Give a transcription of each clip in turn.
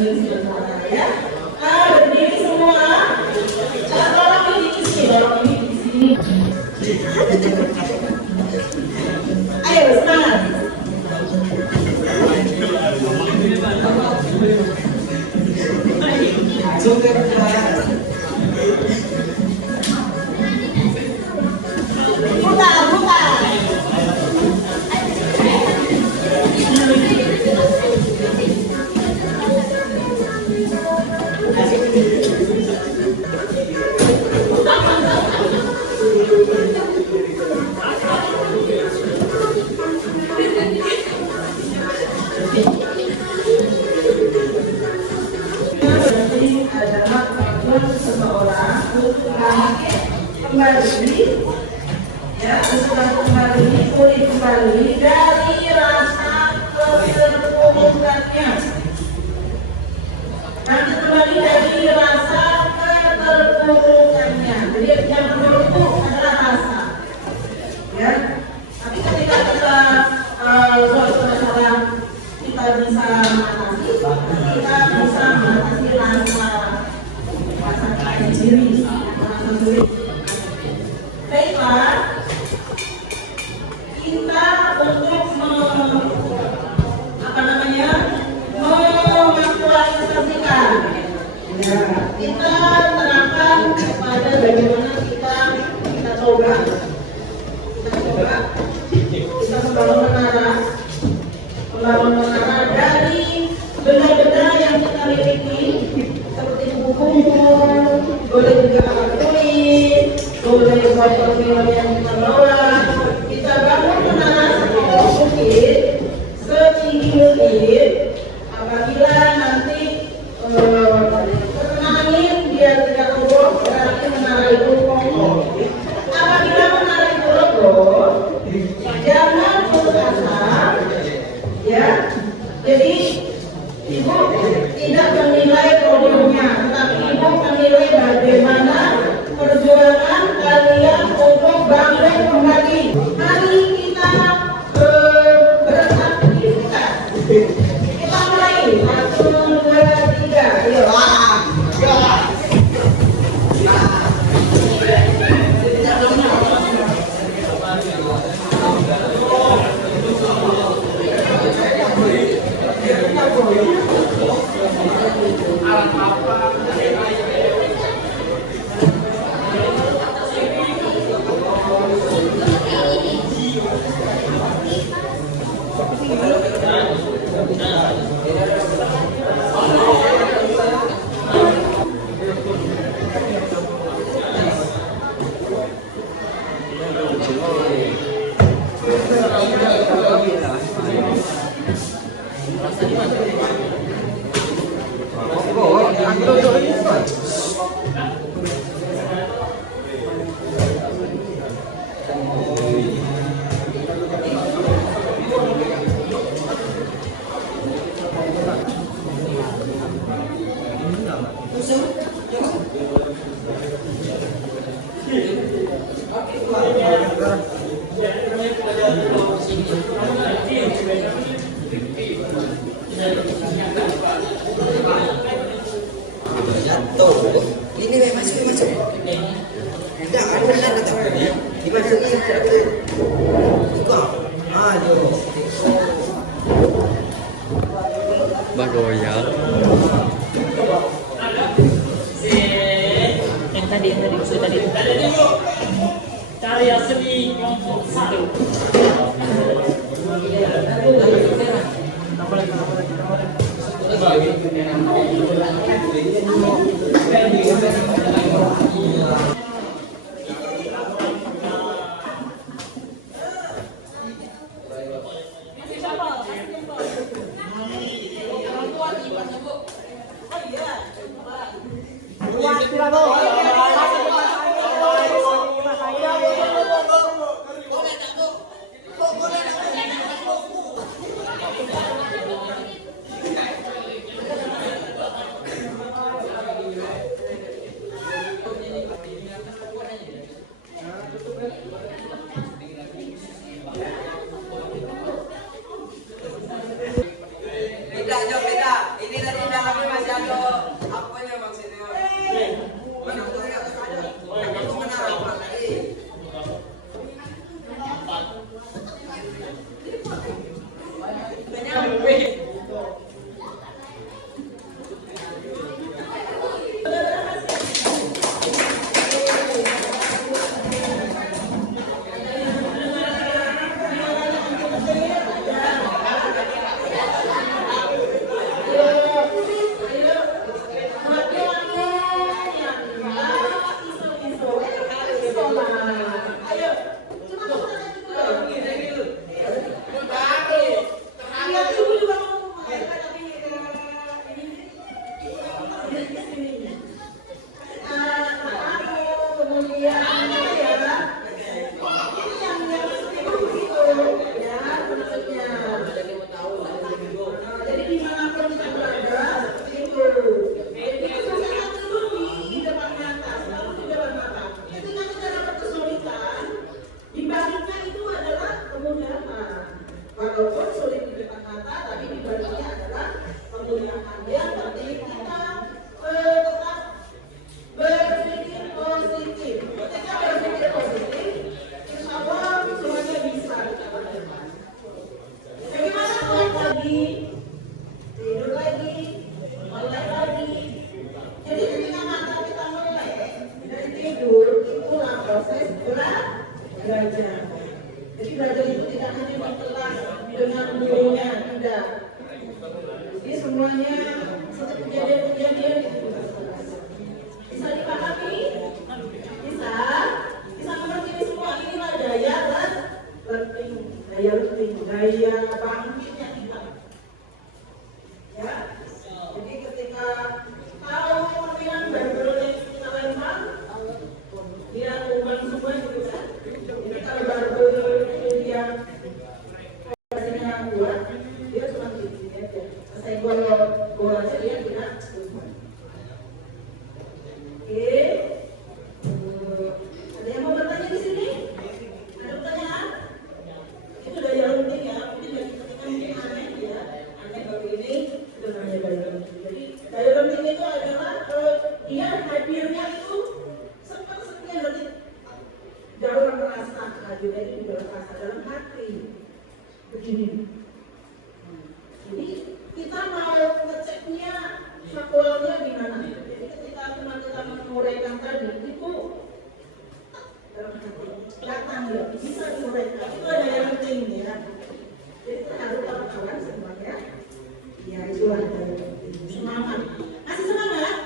berdiri sebentar ya. Berdiri semua. Tolong ini di sini, tolong ini di sini. Ayo semangat. Kembali ya, setelah pulih kembali dari rasa keterpurukannya. Nanti kembali dari rasa keterpurukannya. Jadi yang terpuruk adalah rasa. Ya, tapi ketika kita suatu masalah kita bisa mengatasi rasa diri, rasa sulit. Baiklah, kita untuk mengaktualisasikan, ya, kita terapkan pada bagaimana kita coba kita membangun menara dari benda-benda yang kita miliki seperti buku-buku, boleh juga alat tulis, boleh botol-botol yang kita bawa. Kita bangun menara setinggi mungkin. Apabila nanti terkena angin dia tidak roboh, berarti menara itu kokoh. Apabila menara itu roboh, jangan putus asa, ya. Jadi ibu tidak menilai produknya, tetapi ibu menilai bagaimana perjuangan kalian untuk bangkit kembali. Mari kita beraktivitas. Kita mulai 1, 2, 3. Ayo. Jatuh. Ini masuk. Tidak ada. Dimasukin. Aduh. Bagoyang. Yang tadi karya seni kelompok 1. Beda. Ini dari dalamnya bolanya dia tidak tumpah. Oke. Ada yang mau bertanya di sini? Ada pertanyaan? Itu daya runting ya, mungkin bagi ketika mungkin aneh ya, aneh baru ini itu namanya daya runting. Jadi daya runting itu adalah dia hadirnya itu seperti nanti dalam rasa hadirnya itu dalam rasa dalam hati begini. Jadi kita mau ngeceknya faktualnya gimana? Jadi ketika teman-teman menguraikan tadi itu dalam hati datang ya bisa diuraikan itu ada yang penting ya. Jadi kita harus kawan-kawan semuanya ya itu ada yang penting. Semangat, masih semangat?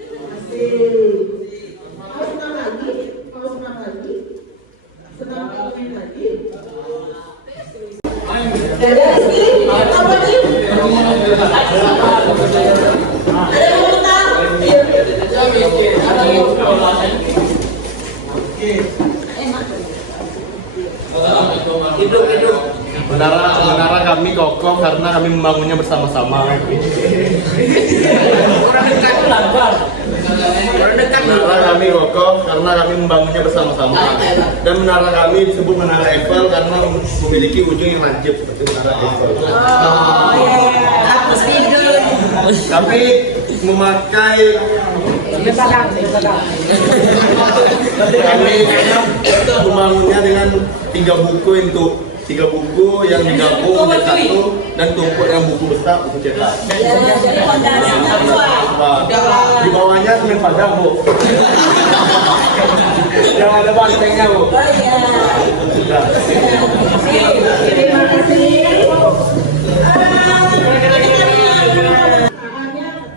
Masih. Mau senang lagi? Mau senang lagi? Senang main lagi? Ada sini apa nih? Ada yang mau utang? Hidup. Menara kami kokoh karena kami membangunnya bersama-sama. Menara kami kokoh karena kami membangunnya bersama-sama. Dan menara kami disebut menara Eiffel karena memiliki ujung yang lancip seperti menara Eiffel. Kami memakai kami membangunnya dengan 3 buku yang digabung menjadi satu dan tumpuk yang buku besar buku cetak. Di bawahnya semen padang bu. Yang ada bantengnya bu. Terima kasih.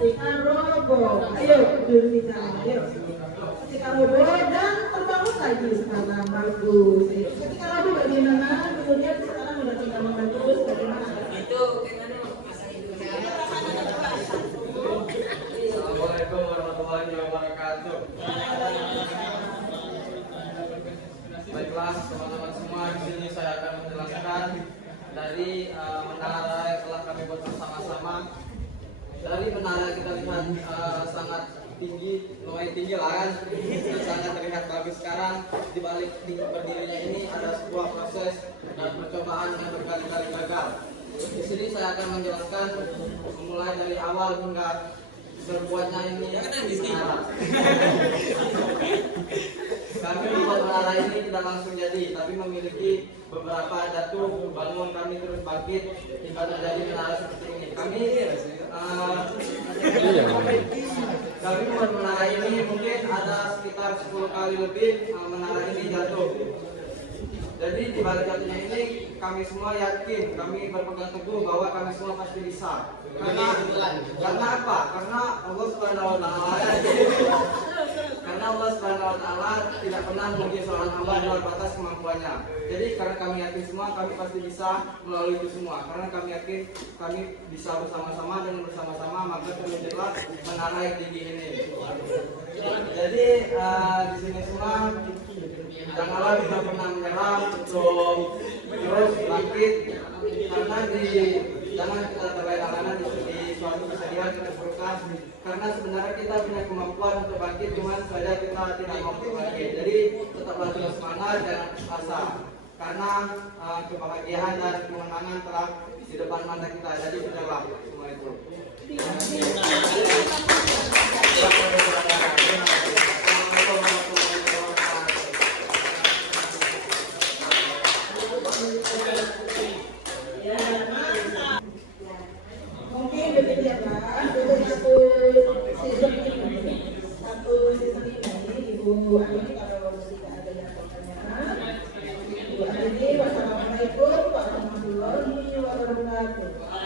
Ketika roboh, ayo duduk di sana, ayo. Ketika roboh dan terbangun lagi sekarang bagus. Ketika roboh bagaimana? Kemudian sekarang sudah tinggal membantu bagaimana? Itu gimana masa Indonesia? Assalamualaikum warahmatullahi wabarakatuh. Baiklah teman-teman semua, di sini saya akan menjelaskan dari menara yang telah kami buat bersama-sama. Dari menara kita lihat sangat tinggi, lumayan tinggi lah kan, dan sangat terlihat bagus sekarang. Di balik tinggi berdirinya ini ada sebuah proses dan percobaan yang berkali-kali gagal. Di sini saya akan menjelaskan mulai dari awal hingga terbuatnya ini menara. Kami membuat menara ini tidak langsung jadi, tapi memiliki beberapa datu bangun kami terus bangkit hingga terjadi menara seperti ini. Kami membuat menara ini mungkin ada sekitar 10 kali lebih menara ini jatuh. Jadi di balik jatuhnya ini kami semua yakin, kami berpegang teguh bahwa kami semua pasti bisa. Karena apa? Karena Allah Subhanahu wa taala tidak pernah menguji seorang hamba di luar batas kemampuannya. Jadi karena kami yakin semua kami pasti bisa melalui itu semua. Karena kami yakin kami bisa bersama-sama dan bersama-sama maka terwujudlah menara yang tinggi ini. Jadi di sini semua janganlah kita pernah menyerah untuk terus bangkit, karena jangan kita terlena-lena di suatu kesedihan kita berkah, karena sebenarnya kita punya kemampuan untuk bangkit, cuma saja kita tidak mau bangkit. Jadi tetaplah terus semangat, jangan asa, karena kebahagiaan dan kemenangan telah di depan mata kita. Jadi kejarlah semua itu. Mungkin begitu ya Pak, untuk satu season ini Ibu Ani kalau tidak ada yang pertanyaan, Ibu Ani, wassalamualaikum warahmatullahi wabarakatuh.